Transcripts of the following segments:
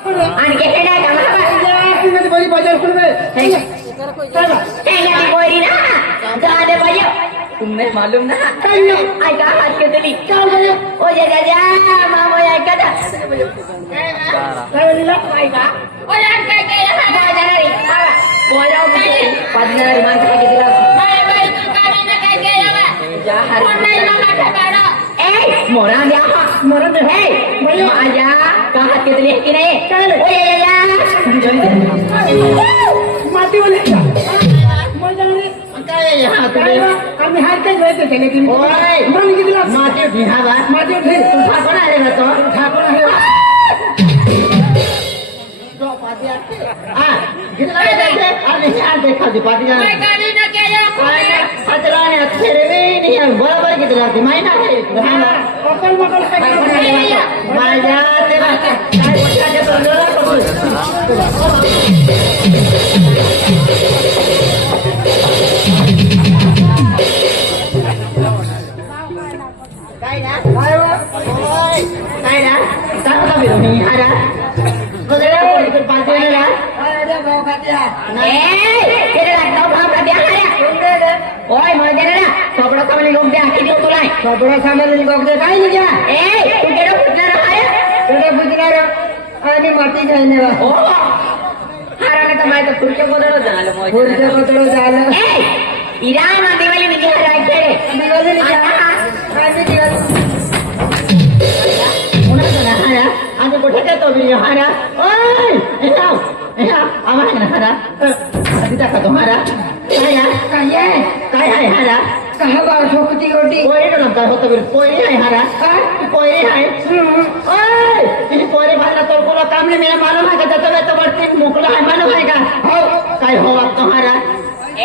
आणखी हे नाही का ती बरी बाजार करून कोई ना जाने भाई तुम्हें मालूम ना आई का हाथ के दिली ओ जा जा जा मामा आई का दा आई का ओ यार काय बाजार रे बोला मुझे 15 माणसं पाहिजे दिला बाय तू काय ना काय केलं जा हर नाही मामा ठेवाडा ए मोरा द्या मोरा दे हे माझ्या का हात के दिली की नाही ओ या माती वाले काय यहाँ तुम्ही आम्ही हात काय जायचं केले की ओय मन किती लाग माती उठी हा बा माती उठी तू ठाकून आले ना तो ठाकून आले जो पाती आते हां कितना जायचे आणि यहाँ देखा दी पाती जा काय गाडी न केला काय हजरा ने अच्छे रे नहीं है बराबर किती लागते महिना है अकल मकल काय माझ्या ते काय बोलता ते काय ना काय ना सांगा बिरो मी आरा बघा कोणी तर पाच वेळा अरे भाऊ खात्या ए तेरे लागतो भाव का द्या ओय मग दे ना सोपडा सामान लोक द्या किती होतो नाही सोपडा सामान लोक दे काय निघा ए तू केडा फुटणार आहे तुला बुजणार आणि माती घालणे वा ओ हाराने तर माहिती पुढच्या बदल झालं मग पुढच्या बदल झालं ए इराण मध्ये दिवाळी निघे राहायचे दिवाळी निघा आणि दिवाळी आज कुठे देतो मी हारा ओय आम्हाला ना हारा तिचा का तुम्हारा काय काय आहे हारा कहा बार ठोकती गोटी पोरी ना काय होतं बरं पोरी आहे हारा पोरी आहे ओय तिने पोरी भाला तो कोला काम नाही मेरा मालूम है का जाता तो वरती मोकला आहे मालूम है का हो काय हो आप तुम्हारा ए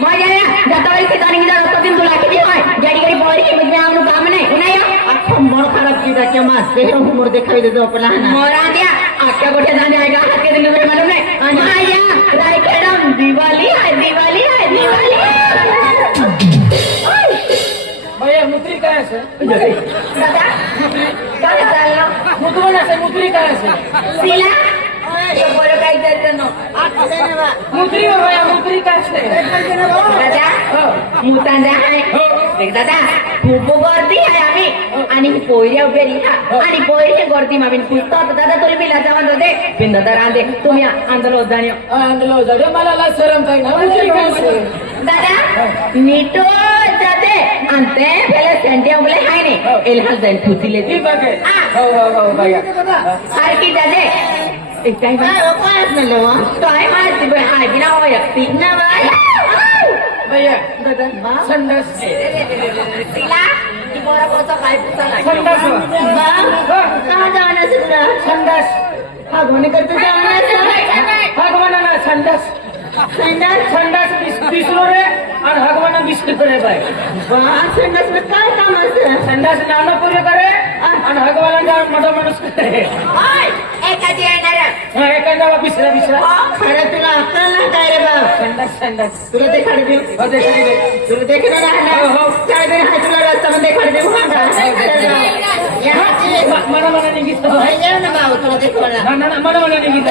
मजा जाता वाली ठिकाणी गेला रस्ता दिन तुला किती होय गाडी गाडी पोरी के मग आमनु काम नाही उन्हाया आखो मोर खराब की क्या मास देख रहा हूं मोर दिखाई दे दो अपना ना मोरा दिया आख्या गोठे जाने आएगा हाथ के दिन में मालूम है माया रायखेडम दिवाली है दिवाली है दिवाली भैया मुत्री काय असेल दादा काय चाललं मुतवण असेल मुत्री काय असेल सिला बोलो काय करते नो मुत्री भैया मुत्री काय असते दादा मुतांजा आहे देख दादा खूप गर्दी आहे आम्ही आणि पोयऱ्या उभेरी आणि पोयरे गर्दी मामीन पुसतो दादा तुला बिला जाऊन होते बिन दादा रांदे तुम्ही आंदोलन जाणे मला ला शरम काय ना मुत्री काय असेल दादा नीटो जाते अंते पहले सेंटे उगले हाय ने एलहल जाइन फुसिले ती बघे हो भैया हर की दादे एक टाइम काय असलं टाइम आहे बे हाय बिना हो एकटी ना बाय भैया दादा संडास तिला ती पोरा पोचा काय पुसला संडास कहां जाना है तुला संडास हा कोणी करते भगवान ना संडास संडास बिसलो रे और भगवान बिस्किट रे भाई संडास में काय काम असतं संडास नानो पूरे करे और भगवान जा मोठा माणूस करे एखादी येणार एखादा बिसरा खरं तुला अक्कल नाही काय रे बा संडास तुला ते खाडी देऊ तुला ते खरं राहणार हो काय बे हाय तुला रस्ता मध्ये खाडी देऊ मला निघित ना भाऊ तुला ते खोला मला निघित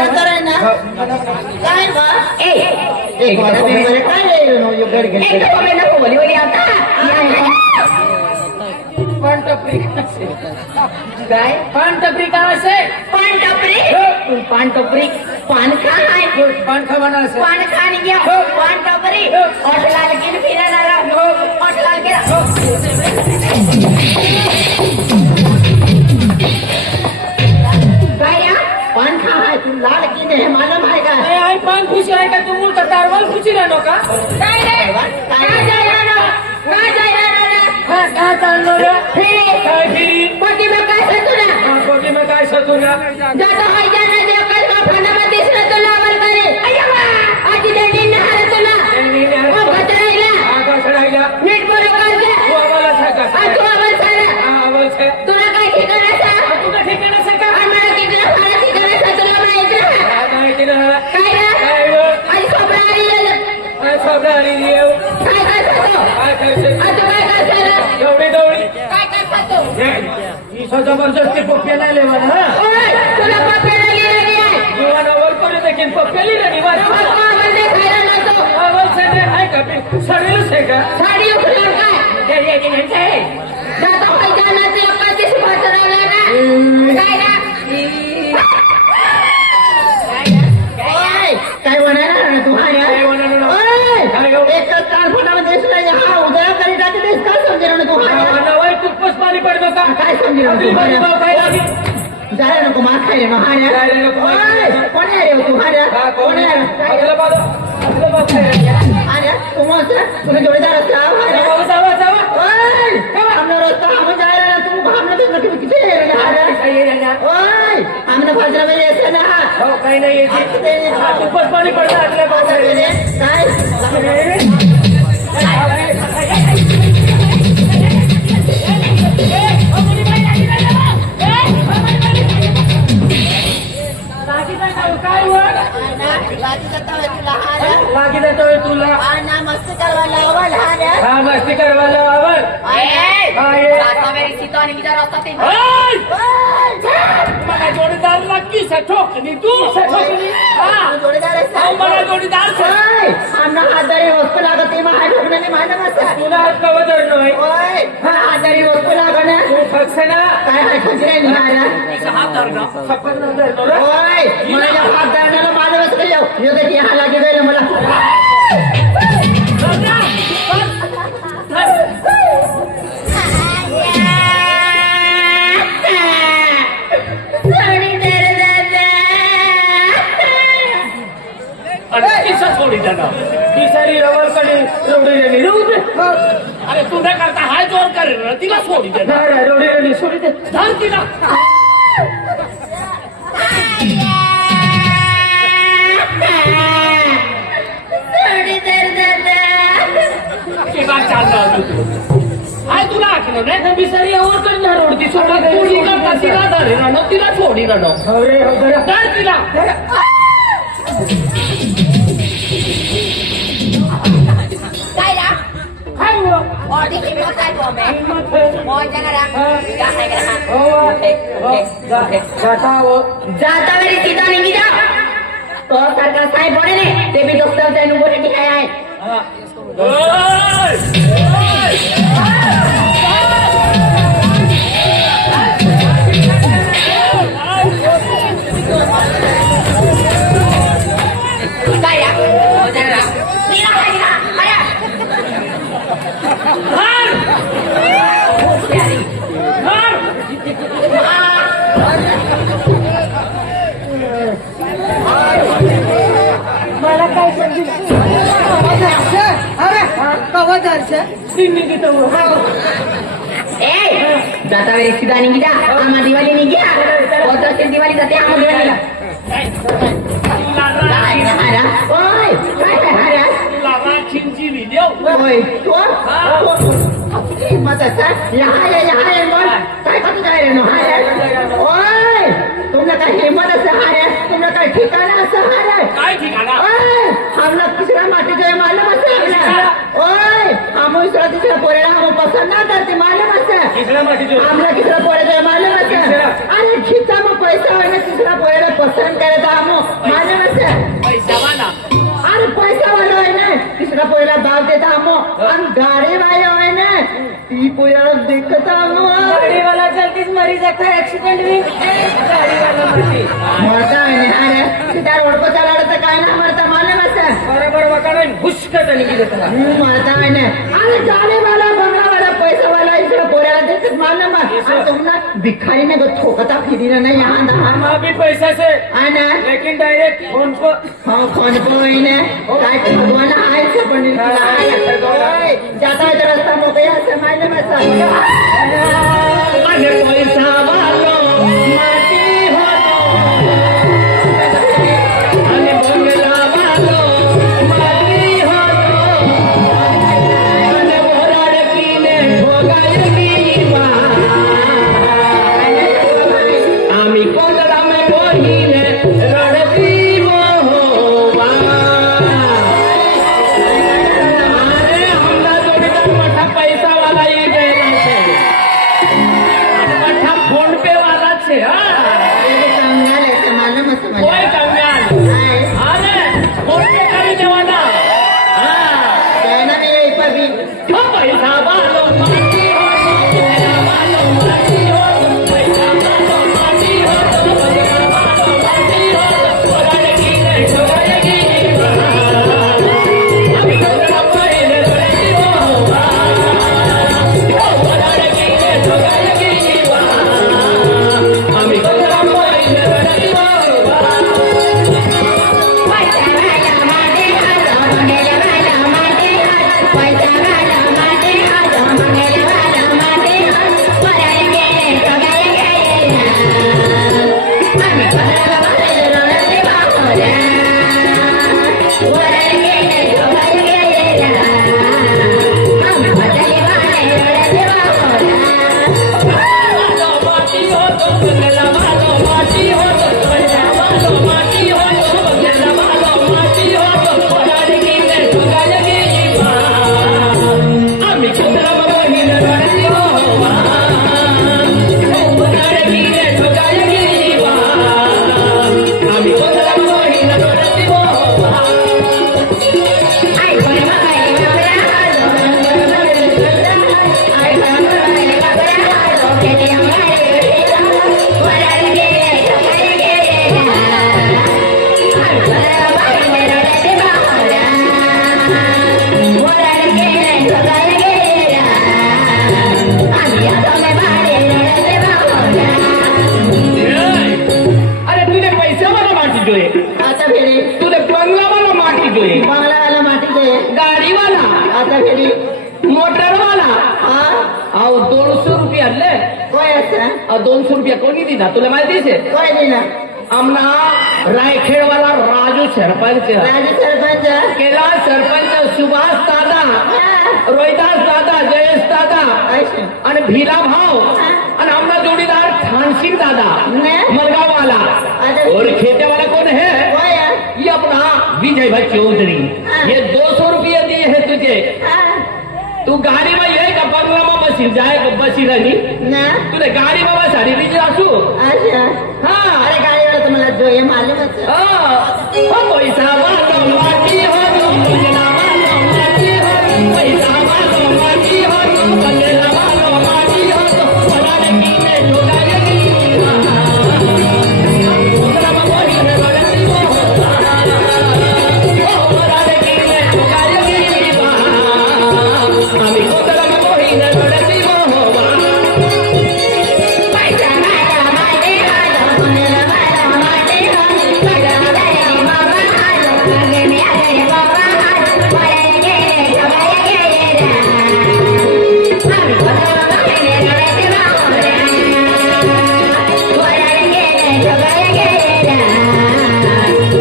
काय बा एक काय नको बोली बोली आता पान टपरी काय पान टपरी काय असेल पान टपरी पान खा आहे पान खावाना असेल पान खा नाही घ्या पान टपरी ऑटलाल की फिरणार ऑटलाल की काय या पान खा आहे तू लाल की नाही मालूम आहे का पान खुशी आहे का तू मूळ तारवाल खुशी राहतो का काय रे काय काय चाललो रे काय फिरी कोटी में काय सतुना कोटी में काय सतुना जातो हाय जाना दे कल का फना में दिसला तो लावल करे अय्या आज देडी नहार तुला ओ गतरायला चढायला नीट बरोबर का तू आम्हाला सांगा तू आवाज सारा आवाज छे तुला काय ठिकाणाचा तुला ठिकाणाचं का आम्हाला ठिकाणाचा तुला माहिती आहे माहिती ना काय रे आज खबरारी काय खबरारी येऊ काय करतो काय करते आज काय करतो एवढी दौडी काय करतो ही जबरदस्ती पप्प्याला लेवा ना तुला पप्प्याला सडेलच आहे का साडी उखल्यावर काय जाता होय जाणार ते लोक कशी भाजवलं ना काय ना ओय, काय होणार ना तू काय होणार ना? काय गं? एक तास फटामध्ये हा उदया करी टाके तेच काय समजेल ना तू नवय तुपच पाणी पडतो का काय समजेल आपली तू बाई भाव काय लागली? जायला नको मार खायला ना हाण्या जायला नको मार खायला. कोण आहे रे तू हाण्या हा, कोण कोण आहे? आहे आपल्याला बाबा आपलं बाप काय आहे? हाण्या तू मस्त तुला जोडीदार असला हाण्या जावा, जावा, जावा. ओय हमने रस्ता हम जायला ना तू हमने तो नक्की किती आहे रे हाण्या काय आहे रे? ओय हमने फजरा में येते ना हो, काही नाही येते. हा, तुपच पाणी पडतं आपल्या बापाला. काय काय वर? लागी जातोय तुला मस्त करवा लावल हाण्या हा मस्ती करवायला आवड मला जोडीदार नक्की सठोकली तू सठोकली जोडीदार अहो, मला जोडीदार आमना हातारी वस्तू लागत ते हात ठोकण्याने माझ्या मस्त तुला कवदर नाही ओय हातारी वस्तू लागण्या तू फक्त ना काय हात ठोकले निघाला हात धरणं खपत न धरणं रे. ओय माझ्या हात धरण्याला माझं मस्त येऊ की हा लागे गेलं मला आणि किस्सा सोडी त्यांना ती सारी रवरकडे रवडी राहू दे अरे तुझ्या करता हाय जोर करेल ना तिला सोडी दे रवडी राहिली सोडी दे धर तिला चालला तू हाय तुला आखलं नाही तर बिसारी यावर पण ना रोडती सोडा सोडी करता तिला धरे ना तिला सोडी ना अरे धर तिला जाता मेरी सीता नहीं जा तो सरकार साहेब बोले ने ते भी दोस्त होते हैं बोले ठीक है मला काय समजेल अरे कवा जायचं जाता मेरी सीता नहीं जा हमारी दिवाली नहीं गया और तो सिर्फ दिवाली जाते हम दिवाली चिंची व्हिडिओ ओय हिम्मत असा यहाँ है बोल काय करतो जाय रे नो ओय तुमने काय हिम्मत असा हारे तुमने काय ठिकाणा असा हारे काय ठिकाणा ओय हम लोग किसरा माटी जो मालूम असा हमला ओय हम इसरा तीसरा पोरेला हम पसंद ना करते मालूम असा किसरा माटी जो हमला किसरा पोरे जो मालूम असा अरे खिचा में पैसा होने किसरा पोरेला पसंद करे तो हम मालूम असा पैसा वाला अरे पैसा वाला है ना किसरा पोरेला भाव देता हम हम गाड़ी वाले है ना ती पोरेला देखता हम गाडी वाला जल्दीच मरी जाता ऍक्सिडेंट होईल गाडी वाला मरते मरता है ना अरे सीधा रोड को चला तो काय ना मरता मालूम असा बरोबर वकाने हुसकट निघी देतात मरता है ना अरे गाड़ी वाला बंगला वाला पैसा वाला इसरा पोरेला देते मालूम है तुम ना भिखारी में को ठोकता फिरी ना यहाँ ना हम अभी पैसा से है ना लेकिन डायरेक्ट फोन को हाँ फोन पे ही ने काय भगवान आए से बनी जाता है तो रास्ता मोकया से मालूम है अरे पैसा वालो माटी हो अरे बंगला वालो माटी हो अरे बोराड़ की ने ठोगाई की आमी कोंडा में कोही ने रड़ती मोहवा अरे हमला जोडीदार मोठा पैसा वाला ये गेला छे आणि मोठा फोन पे वाला छे हा જોઈએ आता फेरी तुले बंगलावाला माटी જોઈએ बंगला वाला माटी दे गाडीवाला आता फेरी मोटरवाला हा अहो 200 रुपया ले कोय असं अहो 200 रुपया कोणी दिला तुला माहिती છે कोय दिला आमना रायखेडवाला राजू सरपंच राजू सरपंच केला सरपंच सुभाष दादा हा. रोहिदास दादा जयेश दादा ऐसे आणि भीला भाव आणि आमना जोडीदार थानसिंग दादा ने मलगाव वाला आता और खेते वाला कौन है कोय ये अपना विजय भाई चौधरी ये 200 रुपये दिए हैं तुझे हा तू गाड़ी में ये का बंगला में बसी जाए का बसी रही ना तुझे गाड़ी में बसाडी दीजिए आसू अच्छा हाँ अरे गाड़ी वाला तुम्हाला જોઈએ मालूमच છે. हो पैसा वालो माटी हो बंगला वालो माटी हो पैसा वालो माटी हो बंगला वालो माटी हो बड़ा की ने जोड़ा ये बंगला में वही है बड़ी वो बड़ा की ने जोड़ा ये हमें बंगला में वही है बड़ी वो पैसा वाला माटी हालो बंगला वाला माटी हालो बंगला वाला मामा हालो आगे में आगे बाबा हालो बड़े के जमाए के हम बंगला में लड़ते बाबा बड़े के जमाए के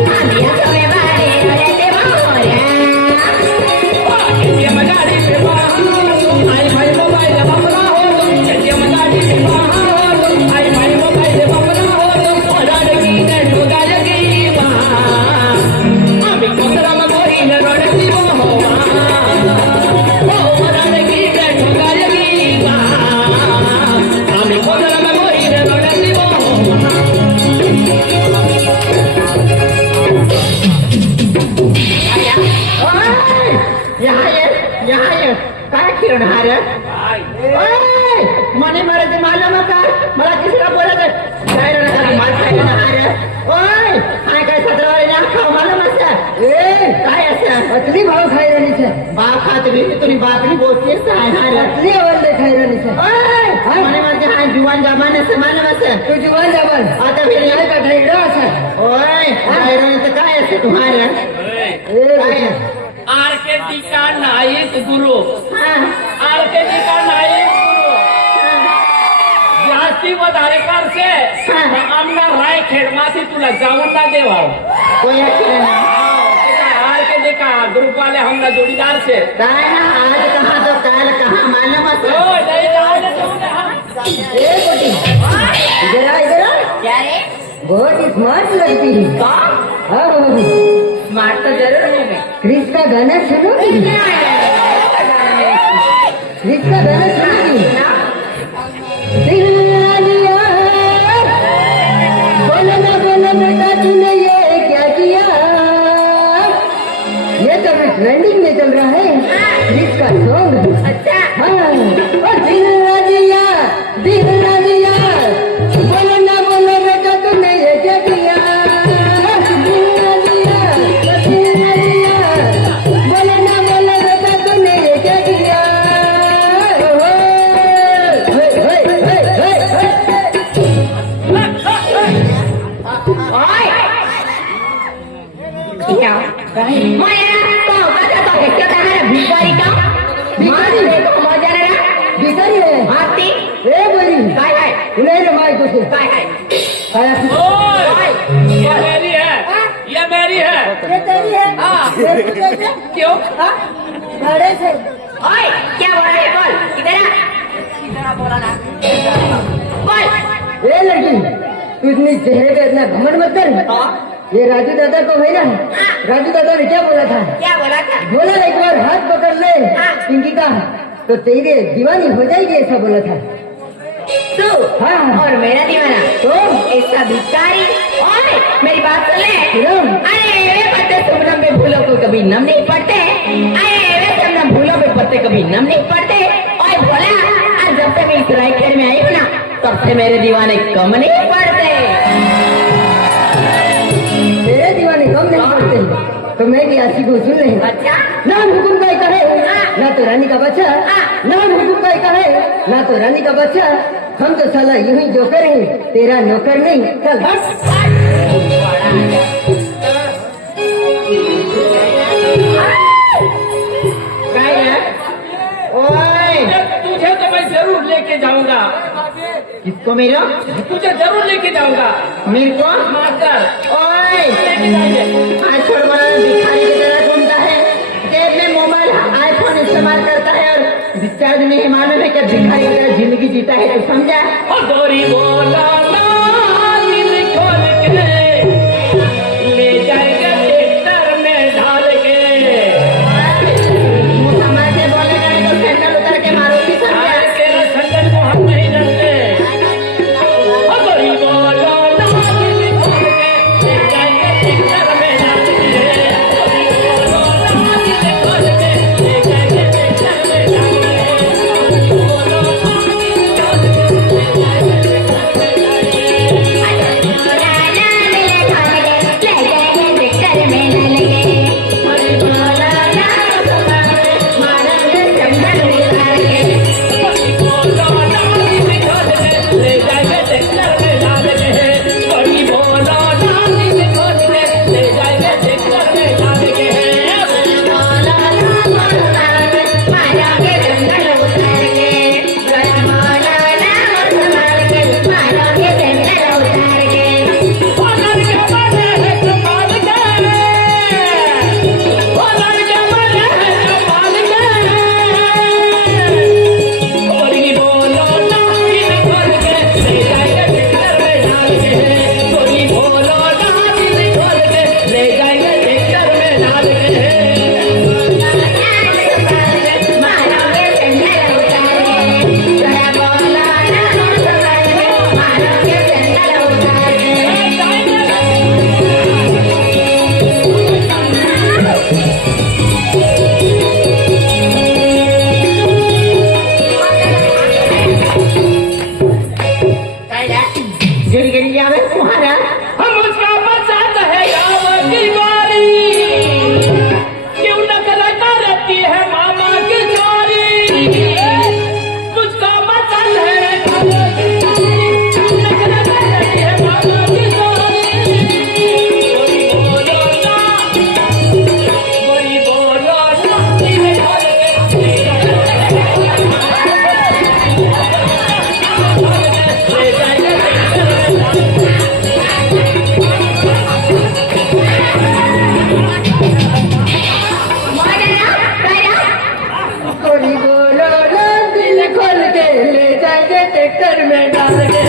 हम ये सब बारे लड़ते बाबा ये मगाड़ी पे आई भाई मोबाइल बमला हो ये मगाड़ी पे आई भाई मोबाइल बमला हो बड़ा की ने जोड़ा लगी अभी कोतरा में मोही ने रोड़ती वो हो बड़ा की ने जोड़ा लगी अभी कोतरा में मोही ने रोड़ती वो यहाँ ये काय खेळणार मने मराठी मालूम का मला किसरा बोलत काय रे माल खायला हार ओय काय काय सत्रवारी ना खाऊ मालूम असं ए काय असं असली भाव खाई रही છે बाप खात भी तुम्ही बापनी बोलतेस काय हार असली अवल खाई रही છે ओय मने म्हणजे हा जुवान जमाने से मालूम असं तू जुवान जाबल आता फिर नाही का ढेगडा असा ओय काय काय असं तुम्हाला काय आर के डी का नायक गुरु हा आर के डी का नायक गुरु जास्ती વધારે કરશે આમના રાય ખેડમાંથી તુલા જાવન ના દેવા कोई अकेले ना आर के डी का ग्रुप वाले हमला जोड़ीदार से काय ना आज कहाँ तो काल कहाँ मालूम ओ असं नहीं जाने तो हम ए कोटी इधर आ इधर आ क्या रे बहुत ही स्मार्ट लगती है हाँ स्मार्ट तो जरूर हूँ मैं क्रिस का गाना सुनो क्रिस का गाना सुनो दिल लिया बोलो ना बोलो बेटा तूने ये क्या किया ये तो अभी ट्रेंडिंग में चल रहा है क्रिस का सॉन्ग अच्छा हाँ और दिल लिया बोलो ना बोलो बेटा तूने ये क्या किया बोलो ना बोलो बेटा तूने ये क्या किया भिकारी है ए बोली नहीं रे माई तुझे ओए ये मेरी है ये मेरी है ये तेरी है हाँ ये तुझे से क्यों बड़े से क्या बोल रहे बोल इधर बोल ए लड़की तू इतनी चेहरे पे इतना घमंड मत कर ये राजू दादा को है ना राजू दादा ने क्या बोला था क्या बोला था बोला एक बार हाथ पकड़ ले पिंकी का तो तेरे दीवानी हो जाएगी ऐसा बोला था तू हाँ और मेरा दीवाना तो ऐसा भिखारी ओए मेरी बात सुन ले सुनो। अरे वे पत्ते सुमरम में फूलों को कभी नम नहीं पड़ते अरे वे सुमरम फूलों में पत्ते कभी नम नहीं पड़ते ओए बोला आज जब से मैं इस रायखेड़ में आई हूँ ना तब से मेरे दीवाने कम नहीं पड़ते तेरे दीवाने कम नहीं पड़ते तो मैं भी आशी को सुन ले अच्छा नाम हुकुम का कहे ना तो रानी का बच्चा नाम हुकुम का कहे ना तो रानी का बच्चा हम तो साला यूं ही जो करें तेरा नौकर नहीं चल हट। मेरा तुझे जरूर लेके जाऊंगा मेरे को मारकर ओए लेके जाएंगे। आज छोड़ वाला भिखारी की तरह घूमता है, जेब में मोबाइल आईफोन इस्तेमाल करता है और रिचार्ज नहीं मालूम है क्या भिखारी की तरह जिंदगी जीता है, तू समझा? ओ गोरी बोला ना दिल खोल के ले जाएगा ट्रैक्टर में ढाल के। मुँह संभाल के बोलेगा नहीं तो सैंडल उतर के मारूंगी, समझा? अरे तेरा संगत को हम नहीं जानते। ओ गोरी बोला ना दिल खोल के ले जाएगा ट्रैक्टर में ढाल के। गोरी बोला ना दिल खोल के ले जाएगा ट्रैक्टर में ढाल के। बोलो ना दिल खोल के ले जाएगा ट्रैक्टर में ढाल के। गिर आवे तुम्हारा हम उसका पसंद है गाँव की बारी, क्यों नकल करती है मामा की चोरी। मुझको पसंद है गाँव की बारी, क्यों नकल करती है मामा की चोरी। कोई बोलो ना, कोई बोलो ना, दिल खोल के ले जाएगा गोरी बोलो ना दिल खोल के ले जाएंगे ट्रैक्टर में डाल के।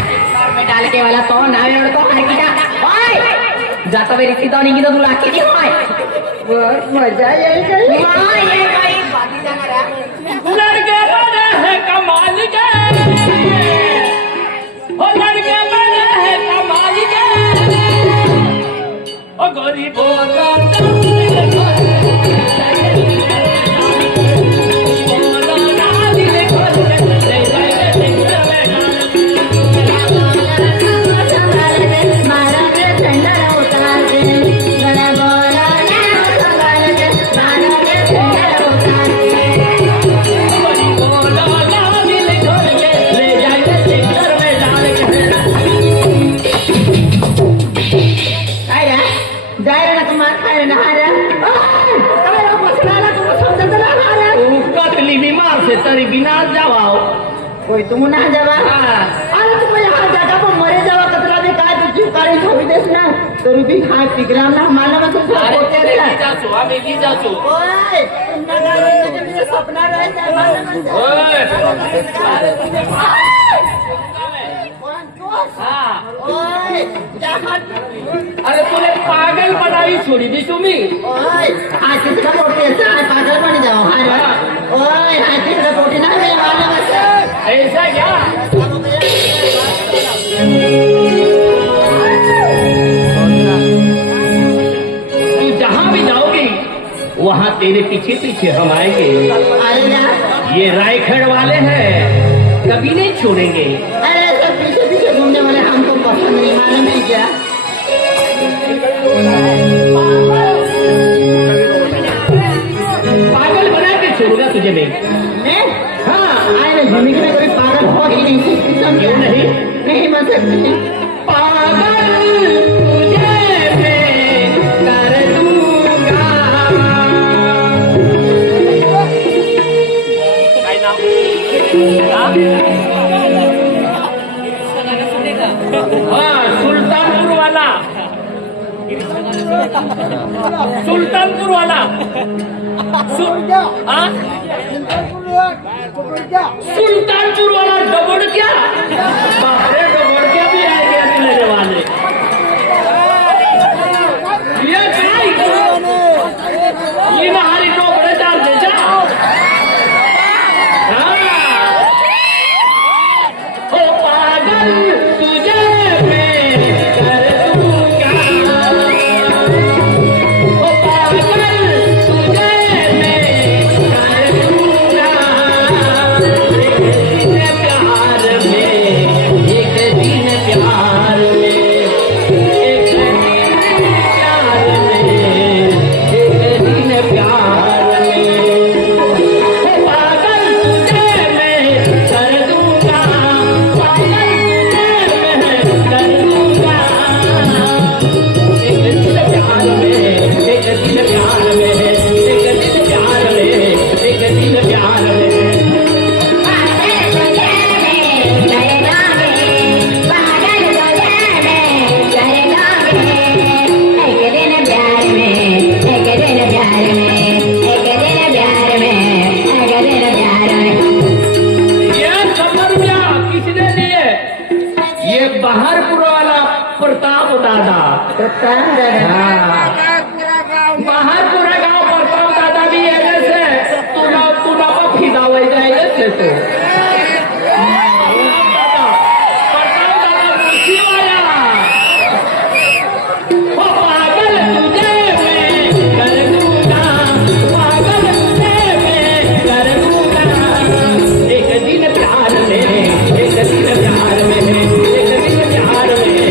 ट्रैक्टर में डाल के वाला कौन आवे और कौन है किया? ओए जाता मेरी सीधा नहीं की तो बुला के नहीं होए। बहुत मजा यही करी। हां ये भाई बाकी जाना रहा। लड़के बने हैं कमाल के, ओ लड़के बने हैं कमाल के। ओ गोरी बोला ना दिल खोल बोला ना दिल खोल के ले जाएगा ट्रैक्टर में डाल के। गोरी बोला ना दिल खोल के ले जाएगा ट्रैक्टर में डाल के। जाए ना तुम मार खाए ना हारा तू कतली बीमार से तरी बिना जावाओ। कोई तुम ना जावा हाँ। अरे तुम यहाँ जगह पर मरे जावा कतरा भी काय तो जीव काढ़ी छोड़ी देस ना तो रूपी खाए पिगराम ना मालूम है तुम अरे सोते मेरी थे जासू हाँ मेरी जासू। ओए तुम ना करो जब ये सपना रह जाए मालूम है ओए कौन दोस्त हाँ। ओए क्या मत अरे तूने पागल बनाई छोड़ी दी तुम्ही। ओए हाथी से पोटी ऐसा हाथ पागल बन जाओ हारा ओए हाथी से पोटी ना मेरे मालूम है ऐसा क्या? तू जहाँ भी जाओगी वहाँ तेरे पीछे पीछे हम आएंगे। अरे यार ये रायखड़ वाले हैं, कभी नहीं छोड़ेंगे। अरे सब पीछे पीछे घूमने वाले हमको पसंद नहीं मालूम है क्या पागल बना के छोड़ूंगा तुझे मैं। मैं हाँ आए मैं जिंदगी में कभी पागल हो ही नहीं सकती क्यों नहीं? नहीं बन सकती पागल तुझे मैं कर दूंगा। काय नाव? सुलतानपूर वाला सुलतानपूर वाला डबडक्या बापरे डबडक्या भी आहे क्या तुला जवाने ये काय ये नहारी डोबडे चाल देजा हो पागल तुझे मैं कर दूंगा हो पागल तुझे मैं कर दूंगा एक दिन प्यार में एक दिन प्यार में एक दिन प्यार में हो पागल तुझे मैं कर दूंगा पागल तुझे मैं कर दूंगा एक दिन प्यार में एक दिन प्यार में एक दिन प्यार में एक दिन प्यार में ये 100 रुपया किसने दिए ये बहारपुर वाला प्रताप दादा बहारपुर गाव प्रताप दादा भी येणे से तुला तुला फिदा वय जायचे से तो प्रताप दादा मुशी वाला हो पागल तुझे मैं कर दूंगा पागल तुझे मैं कर दूंगा एक दिन प्यार में एक दिन प्यार में एक दिन प्यार में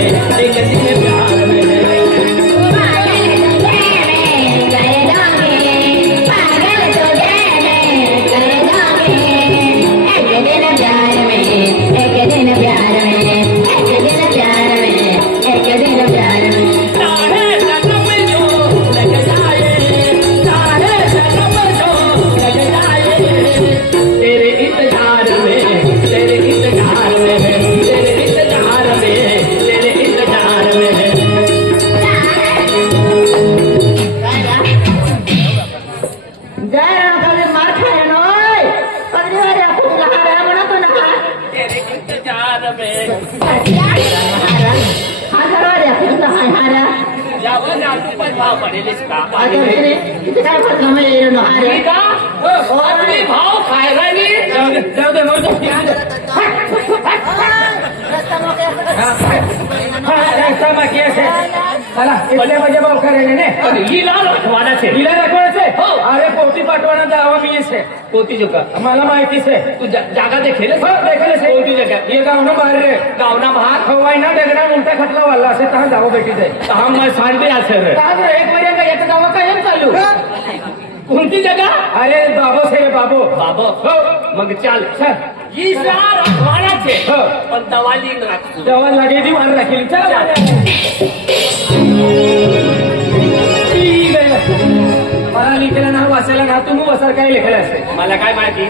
एक दिन प्यार में सारे जन्म जो लग जाए सारे जन्म जो लग जाए तेरे इंतजार में तेरे इंतजार में तेरे इंतजार में तेरे इंतजार में जय राम कधी मार खाय नोय कधी वारे आपण लहान म्हणतो ना तेरे इंतजार में हजार वारे आपण लहान हारा यावर जादू पण भाव पडेलच का आता रे किती काय फरक नाही येणं हारा का आम्ही भाव खायला नाही जाऊ दे मग रस्ता बाकी असे चला इथले म्हणजे भाव करायला ने हिला रखवानाचे हिला दाखवायचे हो. अरे पोटी पाठवाना जावा मी येसे कोणती जगा मला माहितीच आहे तू जागा देखेल हो देखले से कोणती जगा ये गावनं बाहेर रे गावना भाग हवाई ना डेगना उलटा खटला वाला असे तहा जावं भेटी जाय हा मग सांडे असेल आज एक पर्यंत एक गावा कायम चालू कोणती जगा अरे बाबो से बाबो बाबा हो मग चाल चल ही रखवानाचे हो. पण दवाली राखतो जेव्हा लगे दी मान राखील चल मला लिहिलेलं ना वाचायला ना तुम्ही वसार काय लिहिलं असेल मला काय माहिती